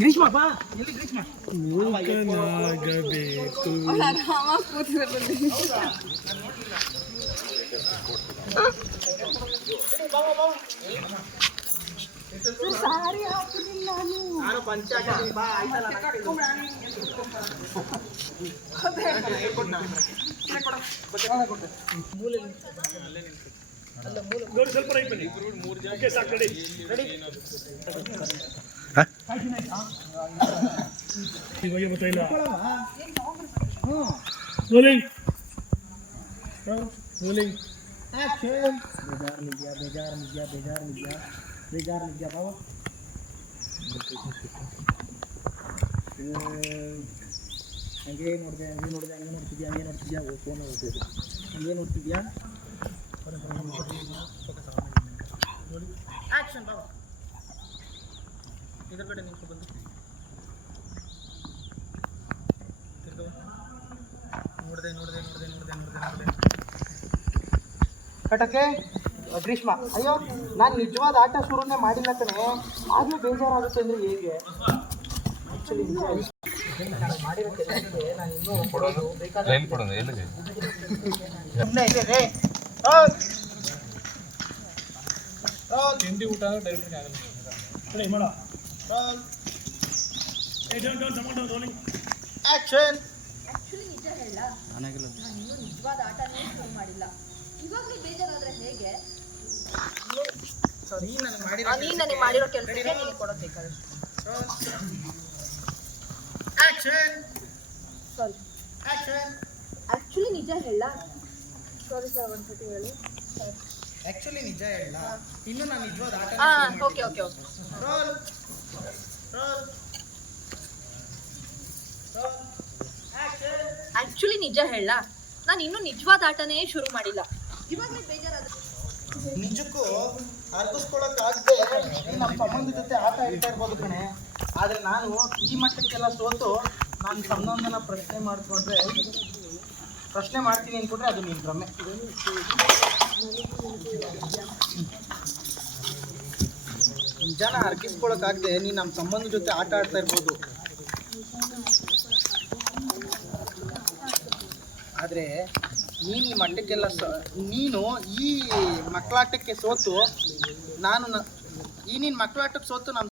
ಗ್ರೀಷ್ಮ ಬಾ, ಎಲ್ಲಿ ಗ್ರೀಷ್ಮ? ಮೂಕನಾಗಬೇಕು. ಸಾರಿ ಹಾಕಲಿಲ್ಲ ನಾನು ಪಂಚ ಹಾಕಿದ್ದೀನಿ, ಬಾ ಆಯ್ತಲ್ಲ. ನೋಡಿ ಸ್ವಲ್ಪ ರೈಟ್ ಬನ್ನಿ. ಓಕೆ ಸಾಕು, ರೆಡಿ ರೆಡಿ. ಇವಾಗ ಗೊತ್ತಾಯಿಲ್ಲ. Rolling rolling action. ಬೇಜಾರ್ ನಿದ್ಯಾ ಬಾಬಾ. ಹಂಗೆ ನೋಡಿದೆ, ಹಂಗೆ ನೋಡ್ತಿದ್ಯಾ, ಫೋನ್ ನೋಡ್ತಿದ್ದೆ, ಹಂಗೆ ನೋಡ್ತಿದ್ಯಾ. ಆಕ್ಷನ್ ಬಾಬಾ. ಎದುರುಗಡೆ ನಿಂತು ಬಂದು ನೋಡಿದೆ. ಕಟಕ್ಕೆ ಗ್ರೀಷ್ಮ, ಅಯ್ಯೋ ನಾನು ನಿಜವಾದ ಆಟ ಶುರುನೇ ಮಾಡಿಲ್ಲ ಕಣೆ, ಆಗಲೂ ಬೇಜಾರಾಗುತ್ತೆ ಅಂದರೆ ಹೇಗೆ? ಆ್ಯಕ್ಚುಲಿ ಮಾಡಿರೋ ಕೆಲಸಕ್ಕೆ ನಾನು ಇನ್ನೂ ಕೊಡೋದು ಬೇಕಾದ್ರೆ ಸುಮ್ಮನೆ ಇದೆ ರೇ. ತಿಂಡಿ ಊಟ ಡೈರೆಕ್ಟ್ ಆಗಲ್ಲ. ರೆಡಿ ಮಾಡ. Rolling action. ಆಕ್ಚುಲಿ ನಿಜ ಹೇಳ, ನಾನು ಇನ್ನೂ ನಿಜವಾದ ಆಟನೇ ಶುರು ಮಾಡಿಲ್ಲ. ಇವಾಗಲೇ ಬೇಜಾರಾದ್ರೆ ಹೇಗೆ? ನೀನು ನನಗೆ ಮಾಡಿರೋ ಕೆಲಸಕ್ಕೆ ನಿನಗೆ ಕೊಡೋದು ಬೇಕಾದ್ರೆ. ಆಕ್ಷನ್. ಸಾರಿ, ಆಕ್ಷನ್. ಆಕ್ಚುಲಿ ನಿಜ ಹೇಳ. ಸಾರಿ ಸರ್, ಒಂದ್ಸತಿ ಹೇಳಿ. ಆ್ಯಕ್ಚುಲಿ ನಿಜ ಹೇಳ, ಇನ್ನು ನಾನು ನಿಜವಾದ ಆಟ. ಓಕೆ. ರೋಲ್. ಆಕ್ಷನ್. ಆಕ್ಚುಲಿ ನಿಜ ಹೇಳ, ನಾನು ಇನ್ನೂ ನಿಜವಾದ ಆಟನೇ ಶುರು ಮಾಡಿಲ್ಲ. ಇವಾಗಲೇ ಬೇಜಾರಾದ್ರೆ ನಿಜಕ್ಕೂ ಅರ್ಗಿಸ್ಕೊಳಕ್ಕಾಗದೆ ನಮ್ಮ ಸಂಬಂಧ ಜೊತೆ ಆಟ ಆಡ್ತಾ ಇರ್ಬೋದು ಕಣೆ, ಆದರೆ ನಾನು ಈ ಮಟ್ಟಕ್ಕೆಲ್ಲ ಸೋತು ನಾನು ಸಂಬಂಧನ ಪ್ರಶ್ನೆ ಮಾಡ್ತೀನಿ ಅಂದ್ಕೊಂಡ್ರೆ ಅದು ನೀನು ಭ್ರಮೆ. ನಿಜಾನ ಅರ್ಗಿಸ್ಕೊಳಕ್ಕಾಗದೆ ನೀನು ನಮ್ಮ ಸಂಬಂಧ ಜೊತೆ ಆಟ ಆಡ್ತಾ ಇರ್ಬೋದು, ಆದರೆ ನೀನು ಈ ಮಟ್ಟಕ್ಕೆಲ್ಲ ನೀನು ಈ ಮಕ್ಕಳಾಟಕ್ಕೆ ಸೋತು ನಾನು ಈ ನಿನ್ನ ಮಕ್ಕಳಾಟಕ್ಕೆ ಸೋತು ನಾನು